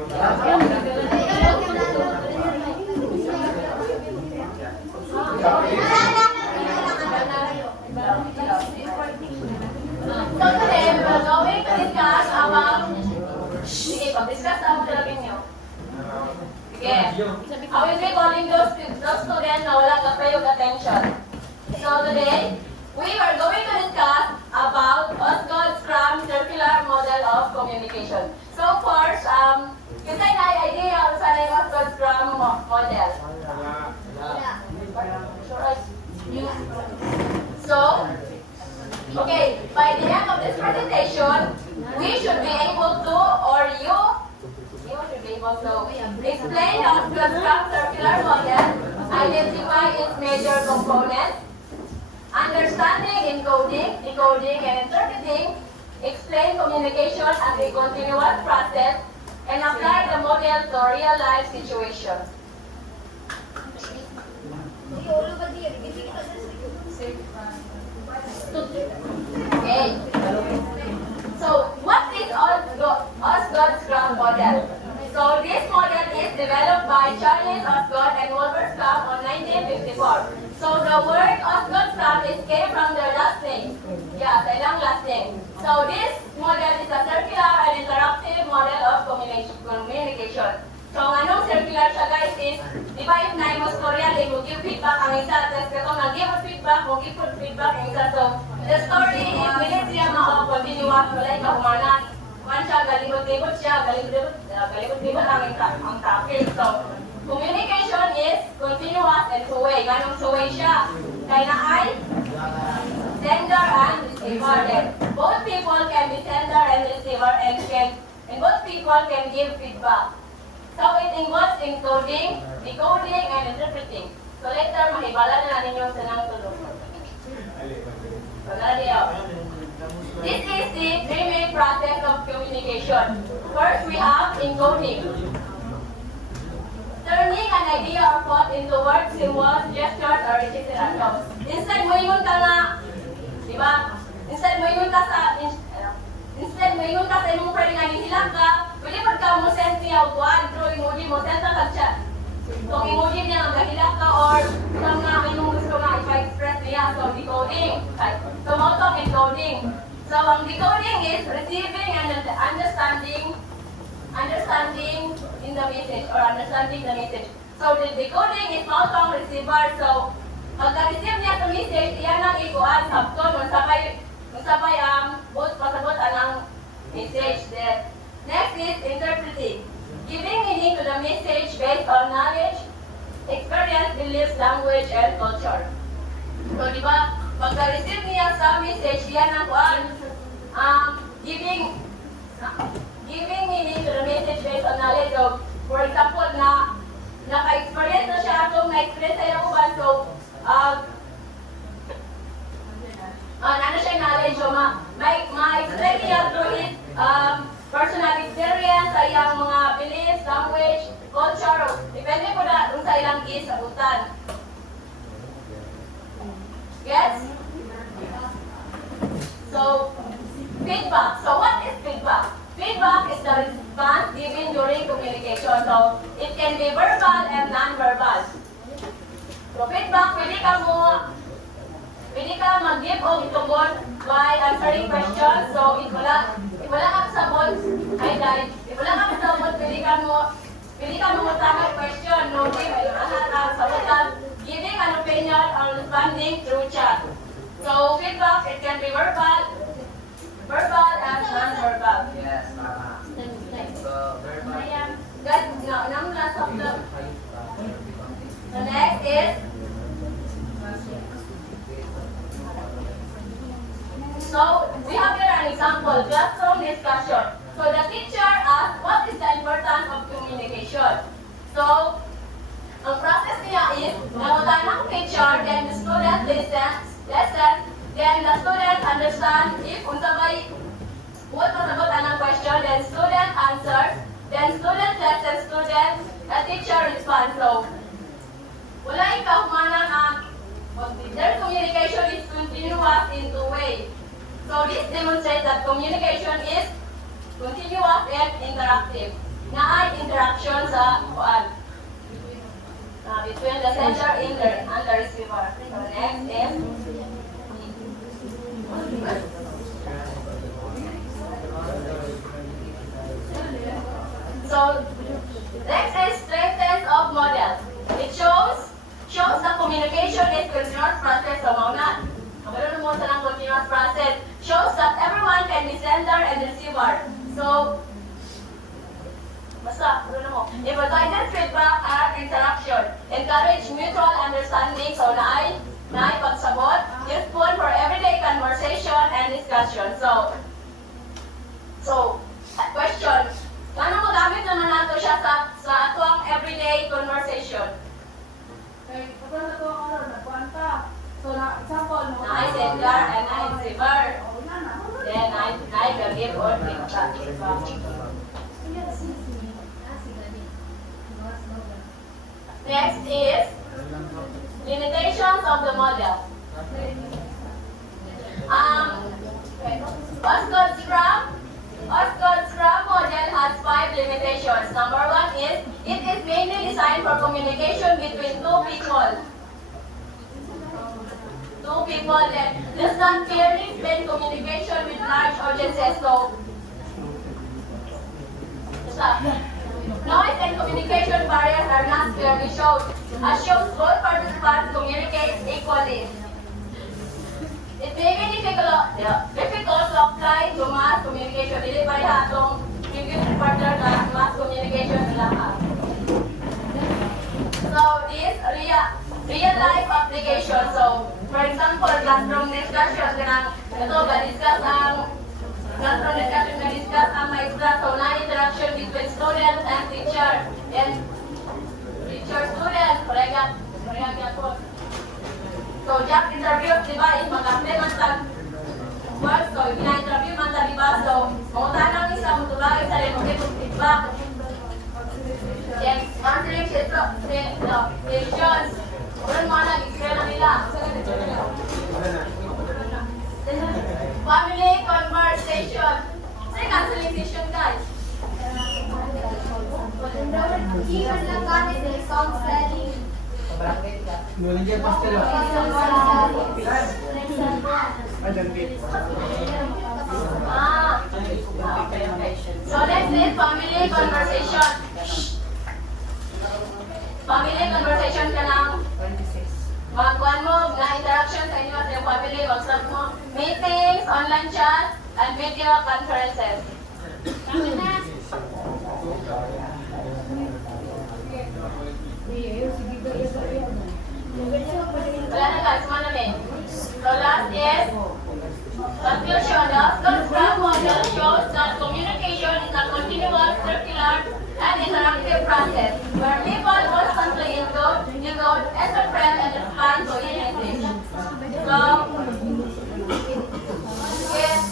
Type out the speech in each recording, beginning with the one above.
So today, we're going to discuss about... Sige, pag-discuss ako talaga nyo. Sige. I will be calling those students na wala kapayog attention. So today, we are going to discuss about Osgood Scrum Circular Model of Communication. So first, kasi na-idea ako sa na yung Osgood Scrum Model. So, okay, by the end of this presentation, we should be able to, or you should be able to explain the Osgood Scrum Circular Model, identify its major components, understanding encoding, decoding, and interpreting, explain communication as a continuous process, and apply the model to real-life situations. Okay. So, what is Osgood Scrum Model? So, this model is developed by Charles Osgood and Wilbur Scrum on 1954. So, the word Osgood Scrum came from their last name. Yeah, the last name. So, this model is a circular and interactive model of communication. So, anong circular siya guys is, di ba if na-imos Korean, they will give feedback ang isa, tapos katong nag-give feedback, will give feedback ang isa. So, the story is, minit siya continuous, walay kahumanan. Kuhan siya, galibot-libot siya, galibot-libot ang topic. So, communication is continuous and two-way. Ganong two-way siya. Kaya na ay sender and receiver. Both people can be sender and receiver and both people can give feedback. So it involves encoding, decoding, and interpreting. So later, mahibala na natin yung sanang tulog. So this is the three main process of communication. First, we have encoding. Turning an idea or thought into words, symbols, gestures, or etc. So, instead mo ingon ka nga, di ba? Instead mo ingon ka sa imong friend nga nihilang ka, pwede pag ka mo send niya o kuhan through emoji mo, send ka kag-chat. Kung emoji niya ang kahilak ka or sa mga inong gusto nga ipa-express niya, so decoding. So, motong encoding. So, ang decoding is receiving and understanding in the message or understanding the message. So, the decoding is motong receiver. So, pagka-receive niya sa message, iyan ang ikuan, sabton, sabay both pasabot anang message there. Next is interpreting. Giving meaning to the message based on knowledge, experience, beliefs, language, and culture. So, di ba, pagka-receive niya sa message, yan ang kuan, giving meaning to the message based on knowledge. So, for example, naka-experience na siya atong na-express sa iyong uban. So, ano siya knowledge, so ma-explain niya through his personal experience sa iyang mga beliefs, language, culture. Depende po na kung sa ilang gisabutan. Yes? So, feedback. So, what is feedback? Feedback is the response given during communication. So, it can be verbal and non-verbal. So, feedback, pwede ka mag-give o tugon by answering questions. So, if wala ka sabot, pwede ka mo tanong question, no give, sabotan, giving an opinion or responding through chat. So, feedback, it can be verbal and non-verbal. Yes, tama. So, verbal. The next is so, we have here an example, classroom discussion. So, the teacher asked, what is the importance of communication? So, ang process niya is, nangutan ng teacher, then the student listen, then the student understand if unsabay, what masagot anang question, then student answers, then student lessons, the teacher responds. So, wala ikahumanan ang their communication is continuous in two ways. So this demonstrates that communication is continuous and interactive. na ay interaction sa kuan. Between the sender and the receiver. So next is so next is strength of model. It shows the communication is continuous process. So mauna, magkaroon mo sa ng continuous process. Shows that everyone can be sender and receiver. So basta, ano mo. Emphasizes feedback and interaction. Encourage mutual understanding. So naay pagsabot. Useful for everyday conversation and discussion. So question. Paano magamit naman nato siya sa atong everyday conversation? Kaya kapag na ito ang ano, nagkuhan ka. So, example, no? Naay sender and naay receiver. Oo, yan na. Then naay gagib or feedback. Next is limitations of the model. Osgood's Scrum model has 5 limitations. Number 1 is it is mainly designed for communication between two people. That does not clearly explain communication with large audiences. So, noise and communication barriers are not clearly shown, as shows both participants communicate equally. It may be difficult to apply to mass communication. Dili ba atong previous partner na mass communication nila. So, this real life application. So, for example, classroom discussion kanang ito discuss ang maestra. So, na-interaction between student and teacher. And teacher-student, pareha po. So, job interview, di ba, is mag-apply man sa work. So, gina-interview man sa, di ba? So, mamutan ang isa, mutulagay sa rin, mag-itong feedback. Yes, answering questions. Ulan mo na, i-share na nila. Family conversation. Say counseling session, guys. Even the garden is song selling. Nuligyan pastel ah. Okay. So next is family conversation. Family conversation ka lang. Magkuhan mo, na interaction sa inyo sa iyong family, mag-start mo. Meetings, online chat, and video conferences. Wala na guys, manami. So last is conclusion. The Osgood Scrum model shows that communication is a continuous, circular, and interactive process where people constantly include, interpret, and respond to any message. So, yes.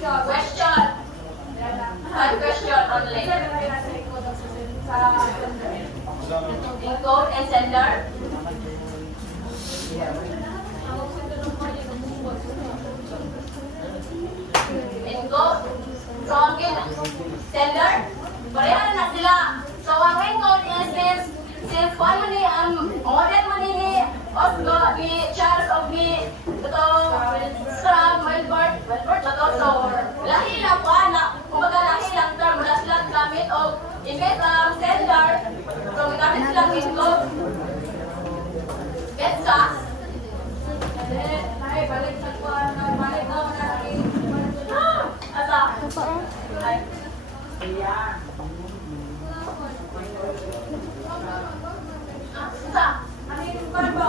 Question. 5 question only. Encode and sender. Encode. So, ang sender, pareha na sila. So, ang encode is since kung ano ni, model mo ni Osgood, ni Charles of ni, ito, Scrum, Wilbert, na to. So, lahi lang po, kumbaga lahi lang term, wala silang gamit o imbes ang sender, so gamit silang encode. Gets ka? Ay, balik sa kuhan. Balik na ako na. Asa? Ay. Asa? Ano yung kuhan ba?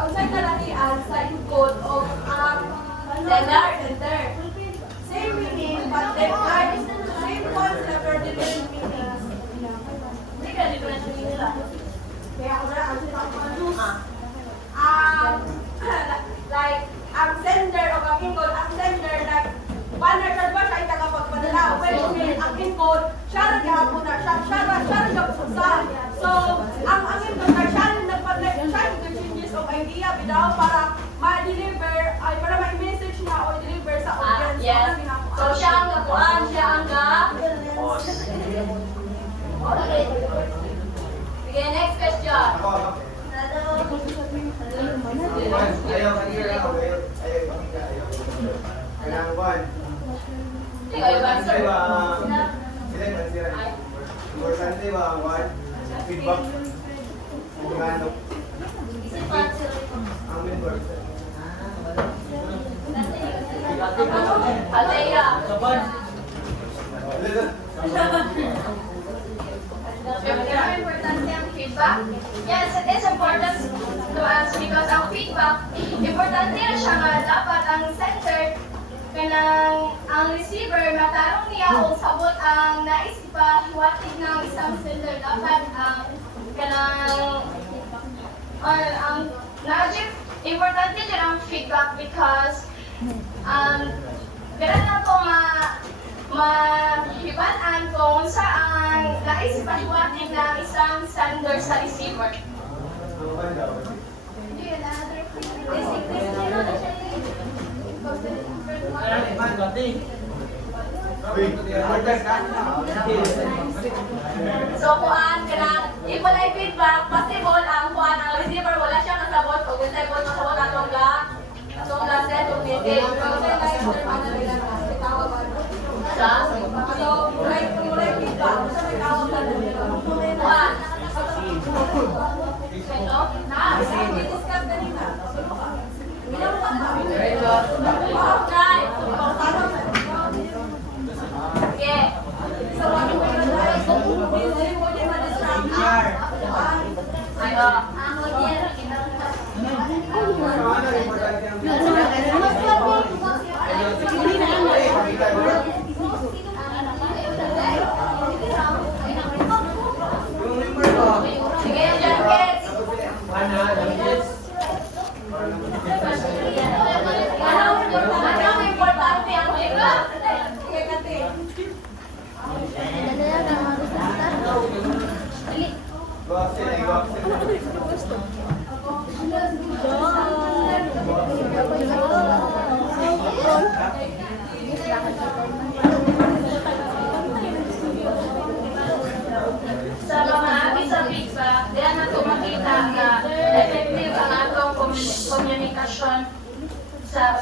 Unsay ka lang i-add sa encode o Sender. Same meaning, but then same concept or different meanings. Hindi ka different meaning nila. Kaya ako na, Ah. like, ang sender o ang encode, ang sender, like, one or ba siya ay tagapagpadala. Which means, ang encode, siya rin kahapon na, siya rin kapagsasan. So, ang encode, siya rin nag-changes of idea, bitaw, para ma-deliver, ay para ma-message niya o deliver sa audience. Yes. So siya ang nakuan, Sige, next question. Ayaw ka here, ayaw pakita, ayaw. Kailangan buwan. Sige, ayaw answer. Sila. Importante ba, buwan? Feedback. Kung ano. Ang member. Althea. Importante ang feedback? Yes, it is important to us because ang feedback, importante na siya nga dapat ang sender kanang ang receiver matarong niya kung sabot ang naisipa hiwatig ng isang sender dapat ang kanang ang najib importante din ang feedback because ganun lang ko mahibalaan kung saan naisip ang hiwatig ng isang sender sa receiver. So kuan kanang ipalay feedback possible ang kuan ang receiver wala siya kasabot o gusto ko kasabot atong la set of meeting. Sa pamahagi sa feedback, diyan na makita na effective ang atong komunikasyon sa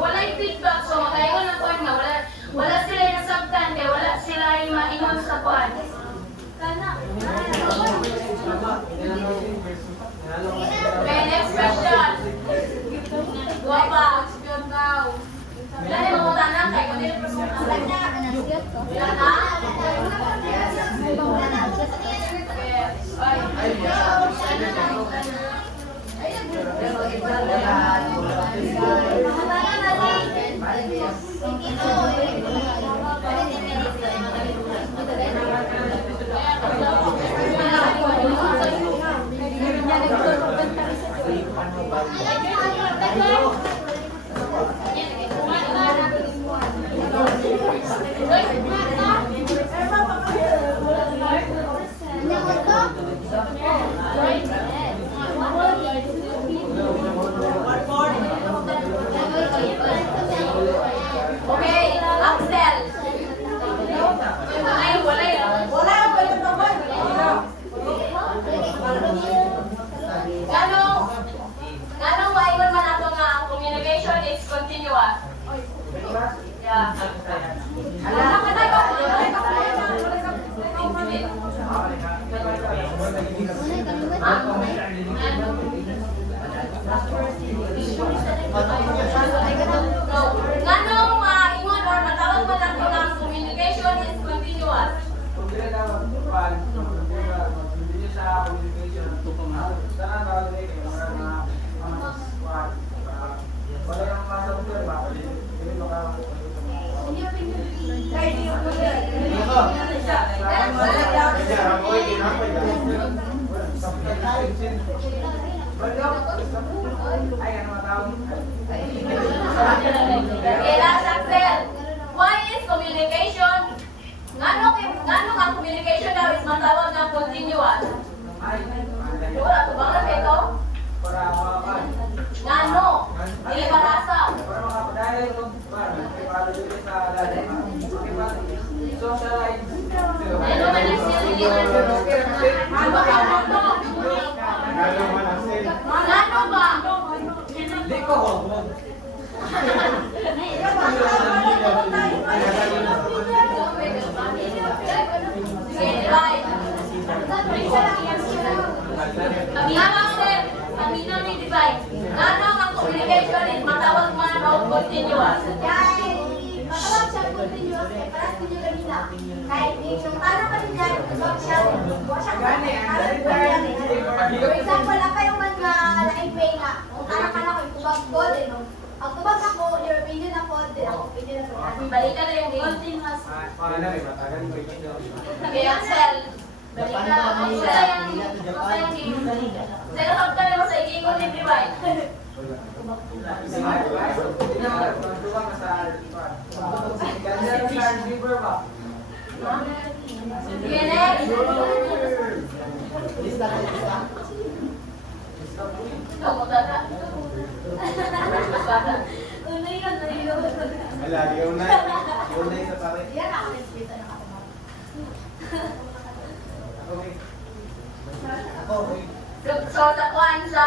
wala feedback, so makaingon na kuwan nga, wala sila yung nasabtan, kaya wala sila yung maingon sa kuwan. Okay, next question. Guwapa. Wala na yung mga tanang kay kundi yung person. Okay, Axel. Ay, wala yun. Ganong maiwan man ato nga ang communication is continuous. Yeah. Ganong ingon or matawag man ato nga ang communication is continuous. Last Axel, why is communication? Ngano ang communication daw is matawag ng continuous? Wala to bang ito? Ngano? Dili barasa. Ano ba? Hindi ko hobog. Right. Kaminang step, kaminang ni divide. Ano ang communication is matawag man o continuous? Matawag siya continuous kay parang hindi nyo ganina. Kahit yung ano pa rin yan, huwag siya for example, ang kayo man nga na-impay nga, kung anak ka na ko, itubag ko, ang tubag ako, your opinion ako, din ako opinion ako. Balikan na yung Continuous. Okay, Axel. Balikan. Axel yung game. Sinasab ka naman sa ikingon ni divide. Sige, next. Wala, yun na. Yun na isa pa rin. Yan ako nagpita na ako. Okay. So, sa kuan sa...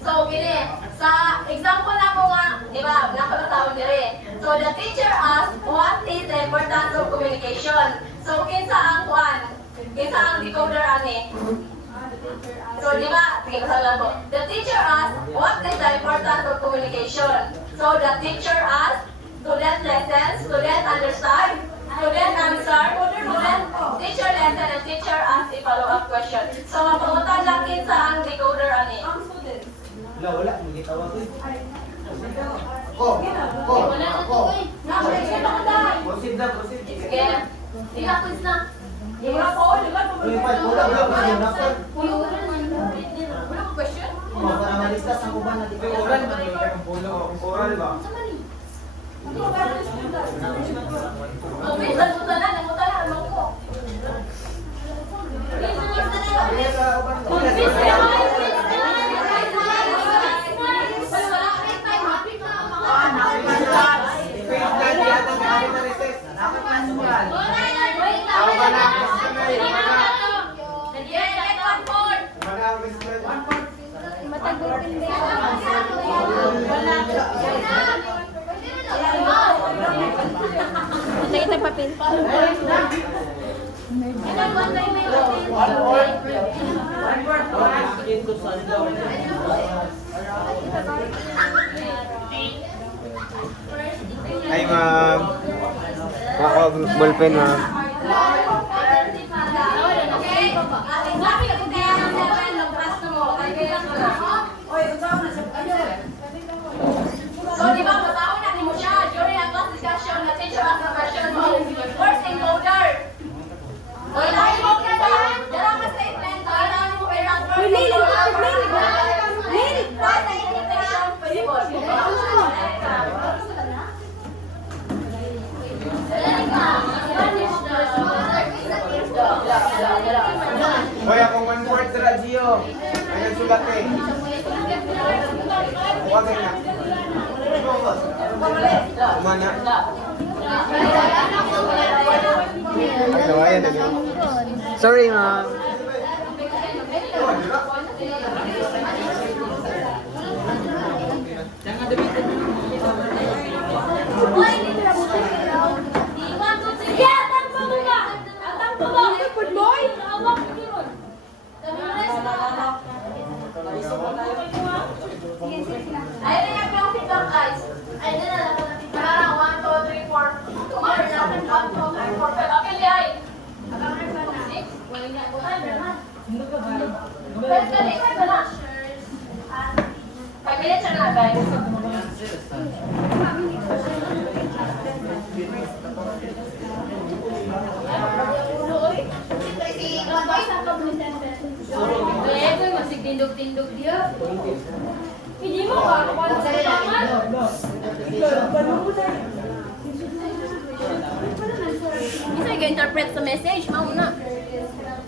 So, gini, sa example na ko nga, di ba, nakabataon dire. So, the teacher asked, what is the importance of communication? So, kinsa ang kuan? Kinsa ang decoder ani? So, di ba, sige ko sa ko. The teacher asked, what is the importance of communication? So, the teacher asked, student listen, student understand, student answer, student teacher listen, and teacher ask a follow-up question. So, mapungutan lang kinsa ang decoder ani? Ang students. Wala. Hindi tawag ko. Wala na to eh. Proceed na. Sige. Di na quiz na. Wala po, di ba? Wala ko question? Oral ba? Oh, minsan mo na, namutan na, ano ko? Kita papel. Ay, ma'am. Ako, ballpen, ma'am. So, di ba, matawag natin mo siya during a class discussion na teacher asked a question of first encoder. O, ilahin mo ka na. Darang ka statement. O, ilahin mo kay Rank first encoder. First na invitation, pwede po. Hoy, akong 1 word sa radyo. Ay, nagsulat eh. Huwag na. Kumana. Ay, nawayan na niyo. Sorry, ma'am. Ayun na yung feedback, guys. Ayun na lang. Parang 1, 2, 3, 4. Tomorrow na natin 1, 2, 3, 4, 5. Okay, lihay. 6. Wala na. Pwede ka lihay ba na? 5 minutes na, guys. Tindog-tindog dia. Hindi mo ka, wala sa laman. Isa yung interpret sa message, mauna.